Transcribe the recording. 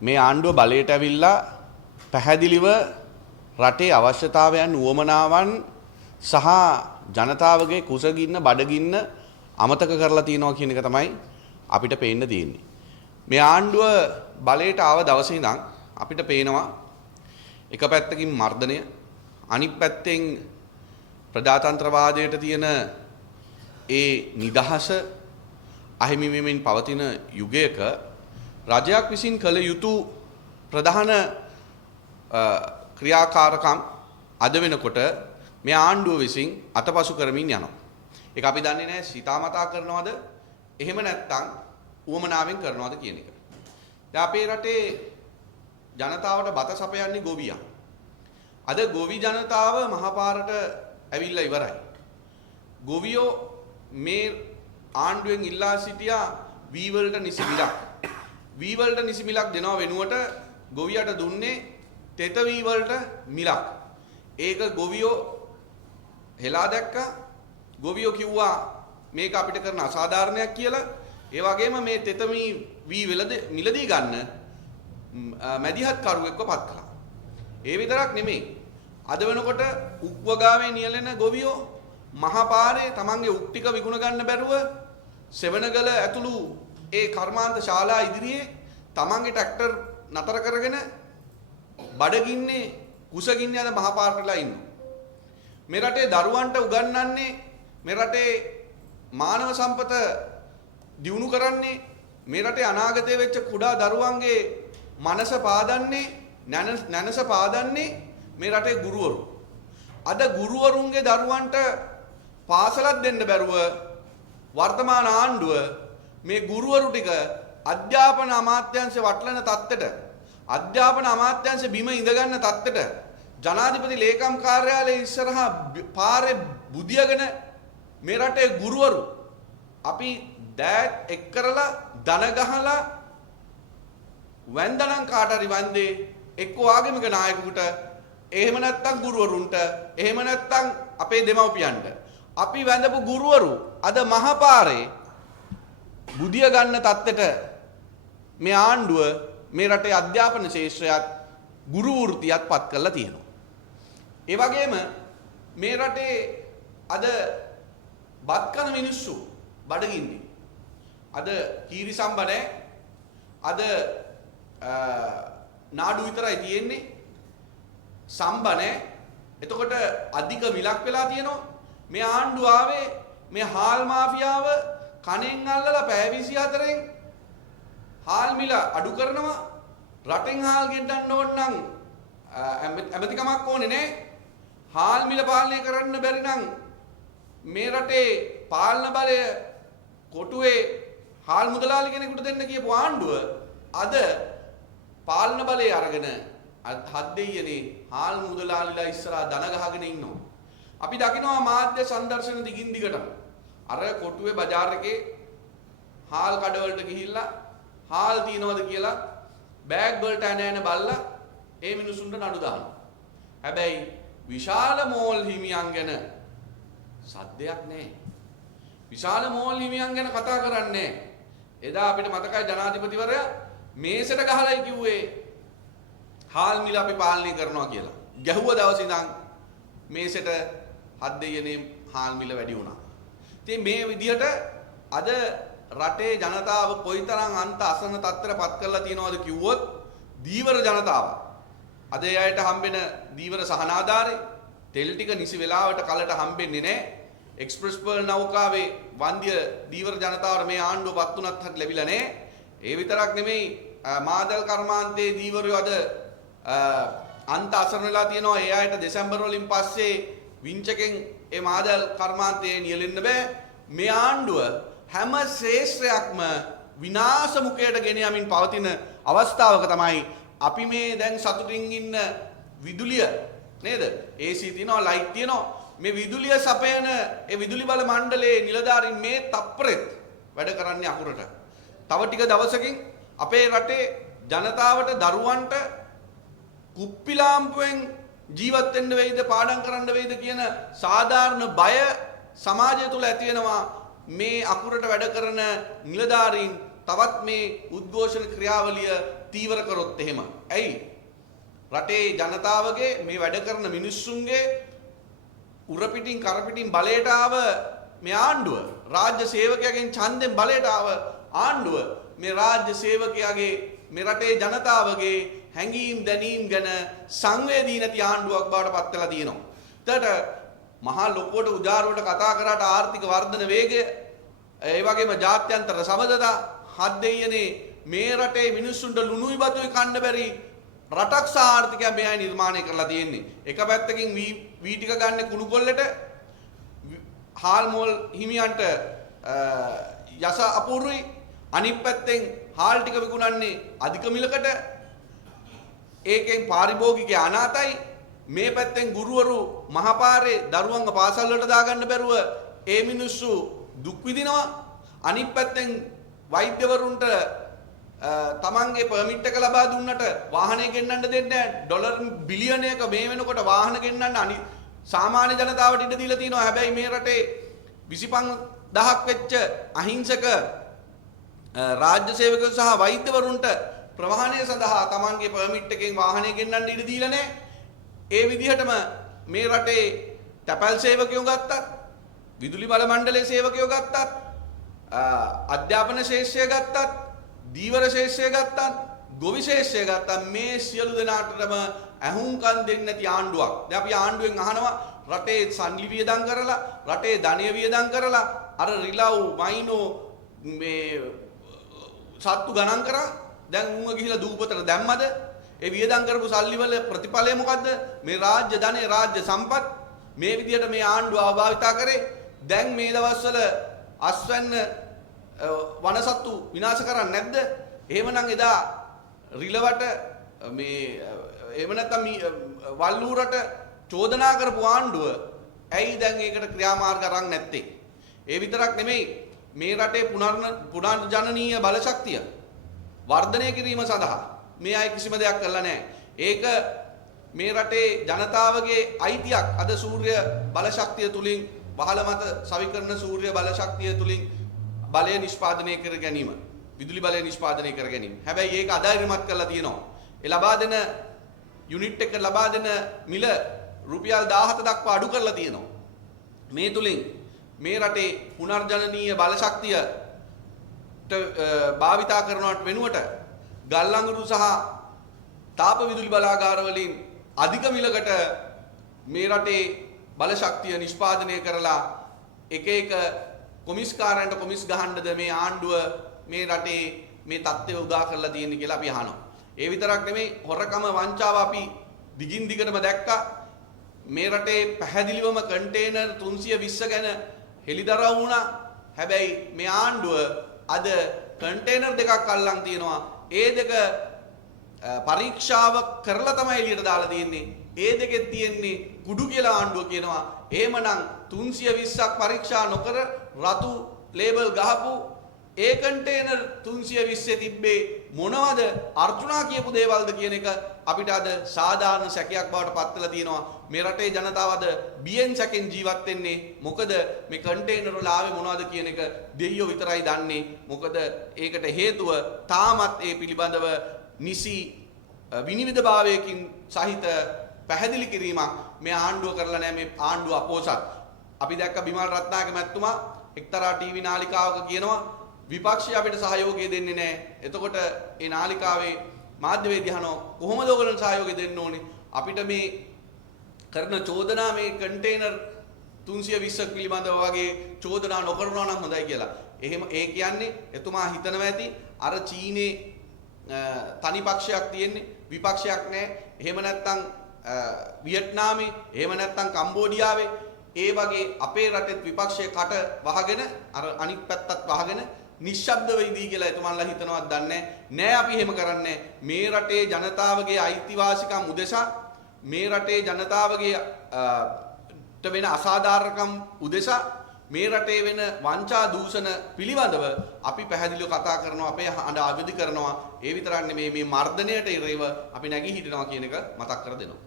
මේ ආණ්ඩුව බලයට ඇවිල්ලා පැහැදිලිව රටේ අවශ්‍යතාවයන් උවමනාවන් සහ ජනතාවගේ කුසගින්න බඩගින්න අමතක කරලා තියෙනවා කියන එක තමයි අපිට පේන්න තියෙන්නේ. මේ ආණ්ඩුව බලයට ආව දවසේ ඉඳන් අපිට පේනවා එක පැත්තකින් මර්ධනය, අනිත් පැත්තෙන් ප්‍රජාතන්ත්‍රවාදයට තියෙන ඒ නිදහස අහිමි වෙමින් පවතින යුගයක රජයක් විසින් කළ යුතු ප්‍රධාන ක්‍රියාකාරකම් අද වෙනකොට මේ ආණ්ඩුව විසින් අතපසු කරමින් යනවා. ඒක අපි දන්නේ නැහැ සිතාමතා කරනවද එහෙම නැත්නම් උවමනාවෙන් කරනවද කියන එක. දැන් අපේ රටේ ජනතාවට බත සපයන්නේ ගොවියා. අද ගොවි ජනතාව මහපාරට ඇවිල්ලා ඉවරයි. ගොවියෝ මේ ආණ්ඩුවෙන් ඉල්ලා සිටියා වී වලට නිසි මිලක්. වී වලට නිසි මිලක් දෙනව වෙනුවට ගොවියට දුන්නේ තෙත වී වලට මිලක්. ඒක ගොවියෝ හෙලා දැක්කා. ගොවියෝ කිව්වා මේක අපිට කරන අසාධාරණයක් කියලා. ඒ වගේම මේ තෙත වී මිලදී ගන්න මැදිහත් කරුවෙක්ව පත් කළා. ඒ විතරක් නෙමෙයි. අද වෙනකොට උක්වගාවේ නියැලෙන ගොවියෝ මහපාරේ තමන්ගේ උක් ටික විකුණ ගන්න බැරුව සෙවණගල ඇතුළු ඒ කර්මාන්ත ශාලා ඉදිරියේ තමන්ගේ ට්‍රැක්ටර් නතර කරගෙන බඩගින්නේ කුසගින්නේ අද මහපාරටලා ඉන්නවා. මේ රටේ දරුවන්ට උගන්වන්නේ මේ රටේ මානව සම්පත දියුණු කරන්නේ මේ රටේ අනාගතයේ වෙච්ච කුඩා දරුවන්ගේ මනස පාදන්නේ නැනස පාදන්නේ මේ රටේ ගුරුවරු. අද ගුරුවරුන්ගේ දරුවන්ට පාසලක් දෙන්න බැරුව වර්තමාන ආණ්ඩුව මේ ගුරුවරු ටික අධ්‍යාපන අමාත්‍යාංශ වටලන තත්ත්වයට අධ්‍යාපන අමාත්‍යාංශ බිම ඉඳගන්න තත්ත්වයට ජනාධිපති ලේකම් කාර්යාලයේ ඉස්සරහා පාරේ බුදියාගෙන මේ රටේ ගුරුවරු අපි දෑත් එක් කරලා දන ගහලා වැන්දනම් කාට හරි වන්දේ එක්ක ආගමික නායකයෙකුට එහෙම නැත්නම් ගුරුවරුන්ට එහෙම නැත්නම් අපේ දෙමව්පියන්ට අපි වැඳපු ගුරුවරු අද මහපාරේ බුදිය ගන්න තත්ත්වයට මේ ආණ්ඩුව මේ රටේ අධ්‍යාපන ශාස්ත්‍රයත් ගුරු වෘත්තියත් පත් කරලා තියෙනවා. ඒ වගේම මේ රටේ අද බත් කන මිනිස්සු බඩගින්නේ. අද කීරි සම්බ නැහැ. අද නාඩු විතරයි තියෙන්නේ. සම්බ නැහැ. එතකොට අධික මිලක් වෙලා තියෙනවා. මේ ආණ්ඩුව ආවේ මේ හාල් මාෆියාව කණෙන් අල්ලලා පැය 24න් හාල් මිල අඩු කරනවා. රටෙන් හාල් ගෙන්නන්න ඕන නම් ඇමතිකමක් ඕනේ නැහැ. හාල් මිල පාලනය කරන්න බැරි නම් මේ රටේ පාලන බලය කොටුවේ හාල් මුදලාලි කෙනෙකුට දෙන්න කියපු ආණ්ඩුව අද පාලන බලය අරගෙන හත් දෙයියනේ හාල් මුදලාලිලා ඉස්සරහා දන ගහගෙන ඉන්නවා. අපි දකිනවා මාධ්‍ය සංදර්ශන දිගින් දිගටම අර කොටුවේ බજાર එකේ හාල් කඩවලට ගිහිල්ලා හාල් තියනවද කියලා බෑග් වලට ඇන බල්ලා ඒ මිනිසුන්ට නඩු දානවා. හැබැයි විශාල මෝල් හිමියන් ගැන සද්දයක් නැහැ. විශාල මෝල් හිමියන් ගැන කතා කරන්නේ. එදා අපිට මතකයි ජනාධිපතිවරයා මේසෙට ගහලායි කිව්වේ හාල් මිල අපි පාලනය කරනවා කියලා. ගැහුව දවසේ ඉඳන් මේසෙට හත් දෙයනේ හාල් මිල වැඩි වුණා. ඉතින් මේ විදිහට අද රටේ ජනතාව කොයිතරම් අන්ත අසන තත්ත්වයටපත් කරලා තියෙනවද කිව්වොත් දීවර ජනතාව. අද එයාට හම්බෙන දීවර සහනාධාරේ තෙල් ටික නිසි වෙලාවට කලට හම්බෙන්නේ නැහැ. එක්ස්ප්‍රස් පර්ල් නෞකාවේ වන්දිය දීවර ජනතාවට මේ ආණ්ඩුව පත් උනත් ලැබිලා නැහැ. ඒ විතරක් නෙමෙයි මාදල් කර්මාන්තයේ දීවරයෝ අද අන්ත අසරණ වෙලා තියෙනවා. ඒ අයට දෙසැම්බර් වලින් පස්සේ විංචකෙන් ඒ මාදල් කර්මාන්තයේ නියැලෙන්න බෑ. මේ ආණ්ඩුව හැම ශ්‍රේෂ්ඨයක්ම විනාශ මුඛයට ගෙන යමින් පවතින අවස්ථාවක තමයි අපි මේ දැන් සතුටින් ඉන්න විදුලිය නේද? AC තියෙනවා, ලයිට් තියෙනවා. මේ විදුලිය සපයන ඒ විදුලි බල මණ්ඩලයේ නිලධාරීන් මේ තප්පරෙත් වැඩ කරන්නේ අකුරට. තව ටික දවසකින් අපේ රටේ ජනතාවට දරුවන්ට කුප්පි ලාම්පුවෙන් ජීවත් වෙන්න වෙයිද පාඩම් කරන්න වෙයිද කියන සාධාරණ බය සමාජය තුළ ඇති වෙනවා. මේ අකුරට වැඩ කරන නිලධාරීන් තවත් මේ උද්ඝෝෂණ ක්‍රියාවලිය තීව්‍ර කරොත් එහෙම. ඇයි? රටේ ජනතාවගේ මේ වැඩ කරන මිනිස්සුන්ගේ උරපිටින් කරපිටින් බලයට ආව මේ ආණ්ඩුව, රාජ්‍ය සේවකයාගෙන් ඡන්දෙන් බලයට ආව ආණ්ඩුව මේ රාජ්‍ය සේවකයාගේ මේ රටේ ජනතාවගේ හැඟීම් දැනීම් ගැන සංවේදී නැති ආණ්ඩුවක් බවට පත් වෙලා තියෙනවා. එතකොට මහා ලොකුවට උජාරුවට කතා කරාට ආර්ථික වර්ධන වේගය ඒ වගේම ජාත්‍යන්තර සබඳතා හත් දෙයියනේ මේ රටේ මිනිස්සුන්ට ලුණුයි බතුයි කන්න බැරි රටක් සහ ආර්ථිකයක් මෙයයි නිර්මාණය කරලා තියෙන්නේ. එක පැත්තකින් වී ටික ගන්න කුණු කොල්ලට හාල් මෝල් හිමියන්ට යස අපූර්වයි, අනිත් පැත්තෙන් හාල් ටික විකුණන්නේ අධික මිලකට, ඒකෙන් පාරිභෝගිකය අනාතයි. මේ පැත්තෙන් ගුරුවරු මහපාරේ දරුවන්ව පාසල් වලට දාගන්න බැරුව ඒ මිනිස්සු දුක් විඳිනවා. අනිත් පැත්තෙන් වෛද්‍යවරුන්ට තමන්ගේ පර්මිට් එක ලබා දුන්නට වාහනය ගෙන්නන්න දෙන්නේ නැහැ. ඩොලර් බිලියනයක මේ වෙනකොට වාහන ගෙන්නන්න සාමාන්‍ය ජනතාවට ඉඩ දීලා තියෙනවා. හැබැයි මේ රටේ 25000ක් වෙච්ච අහිංසක රාජ්‍ය සේවකයෝ සහ වෛද්‍යවරුන්ට ප්‍රවාහනය සඳහා තමන්ගේ පර්මිට් එකෙන් වාහනය ගෙන්නන්න ඉඩ දීලා නැහැ. ඒ විදිහටම මේ රටේ තැපැල් සේවකයෝ ගත්තත්, විදුලි බල මණ්ඩලයේ සේවකයෝ ගත්තත්, අධ්‍යාපන ශේෂ්ත්‍රය ගත්තත්, දීවර ශේෂ්ත්‍රය ගත්තත්, ගොවි ශේෂ්ත්‍රය ගත්තත් මේ සියලු දෙනාටම ඇහුම්කන් දෙන්නේ නැති ආණ්ඩුවක්. දැන් අපි ආණ්ඩුවෙන් අහනවා රටේ සල්ලි වියදම් කරලා, රටේ ධනය වියදම් කරලා අර රිලව් මයිනෝ මේ සත්තු ගණන් කරා. දැන් උන්ව ගිහිලා දූපතට දැම්මද? ඒ වියදම් කරපු සල්ලි වල ප්‍රතිඵලය මොකද්ද? මේ රාජ්‍ය ධනය, රාජ්‍ය සම්පත් මේ විදිහට මේ ආණ්ඩුව අවභාවිතා කරේ. දැන් මේ දවස්වල අස්වැන්න වනසත්තු විනාශ කරන්නේ නැද්ද? එහෙමනම් එදා රිලවට මේ එහෙම නැත්නම් වල්ලූරට චෝදනා කරපු ආණ්ඩුව ඇයි දැන් ඒකට ක්‍රියාමාර්ග අරන් නැත්තේ? ඒ විතරක් නෙමෙයි මේ රටේ පුනර්ජනනීය බලශක්තිය වර්ධනය කිරීම සඳහා මේ අය කිසිම දෙයක් කරලා නැහැ. ඒක මේ රටේ ජනතාවගේ අයිතියක්. අද සූර්ය බලශක්තිය තුලින් වහල මත සවිකරන සූර්ය බලශක්තිය තුලින් බලය නිෂ්පාදනය කර ගැනීම, විදුලි බලය නිෂ්පාදනය කර ගැනීම. හැබැයි ඒක අදායමත් කරලා තියෙනවා. ඒ ලබා දෙන යුනිට් එක ලබා දෙන මිල රුපියල් 17 දක්වා අඩු කරලා තියෙනවා. මේ තුලින් මේ රටේ පුනර්ජනනීය බලශක්තියට භාවිතා කරනවට වෙනුවට ගල් අඟුරු සහ තාප විදුලි බලාගාර වලින් අධික මිලකට මේ රටේ බලශක්තිය නිෂ්පාදනය කරලා එක එක කොමිස්කාරයන්ට කොමිස් ගහන්නද මේ ආණ්ඩුව මේ රටේ මේ තත්ත්වය උදා කරලා තියෙන්නේ කියලා අපි අහනවා. ඒ විතරක් නෙමෙයි හොරකම වංචාව අපි දිගින් දිගටම දැක්කා. මේ රටේ පැහැදිලිවම කන්ටේනර් 320 ගැන හෙළිදරව් වුණා. හැබැයි මේ ආණ්ඩුව අද කන්ටේනර් දෙකක් අල්ලන් තියෙනවා. ඒ දෙක පරීක්ෂාව කරලා තමයි එළියට දාලා තියෙන්නේ. ඒ දෙකෙත් තියෙන්නේ කුඩු කියලා ආණ්ඩුව කියනවා. එහෙමනම් 320ක් පරීක්ෂා නොකර රතු ලේබල් ගහපු ඒ කන්ටේනර් 320 තිබ්බේ මොනවද අර්ජුනා කියපු දේවල්ද කියන එක අපිට අද සාධාරණ සැකයක් බවට පත් වෙලා තියෙනවා. මේ රටේ ජනතාව අද බියෙන් සැකෙන් ජීවත් වෙන්නේ. මොකද මේ කන්ටේනර් වල ආවේ මොනවද කියන එක දෙයියෝ විතරයි දන්නේ. මොකද ඒකට හේතුව තාමත් ඒ පිළිබඳව නිසි විනිවිදභාවයකින් සහිත පැහැදිලි කිරීමක් මේ ආණ්ඩුව කරලා නැහැ. මේ ආණ්ඩුව අපෝසත්. අපි දැක්ක බිමල් රත්නායක මැතිතුමා එක්තරා ටීවී නාලිකාවක කියනවා විපක්ෂය අපිට සහයෝගය දෙන්නේ නැහැ. එතකොට ඒ නාලිකාවේ මාධ්‍යවේදී අහනවා කොහොමද ඔයගොල්ලෝ සහයෝගය දෙන්න ඕනේ? අපිට මේ කරන චෝදනා මේ කන්ටේනර් 320ක් පිළිබඳව වගේ චෝදනා නොකරනවා නම් හොඳයි කියලා. එහෙම ඒ කියන්නේ එතුමා හිතනවා ඇති අර චීනේ තනි පක්ෂයක් තියෙන්නේ, විපක්ෂයක් නැහැ. එහෙම නැත්නම් වියට්නාමේ, එහෙම නැත්නම් කම්බෝඩියාවේ ඒ වගේ අපේ රටෙත් විපක්ෂයේ කට වහගෙන අර අනිත් පැත්තත් වහගෙන නිශ්ශබ්ද වෙයිදී කියලා එතුමන්ලා හිතනවත් දන්නේ නැහැ. අපි එහෙම කරන්නේ මේ රටේ ජනතාවගේ අයිතිවාසිකම් උදෙසා, මේ රටේ ජනතාවගේ වෙන අසාධාරණකම් උදෙසා, මේ රටේ වෙන වංචා දූෂණ පිළිබඳව අපි පැහැදිලිව කතා කරනවා, අපේ හඬ අවදි කරනවා. ඒ විතරක් නෙමෙයි මේ මර්ධනයට ඉරෙව අපි නැගී හිටිනවා කියන එක මතක් කර දෙනවා.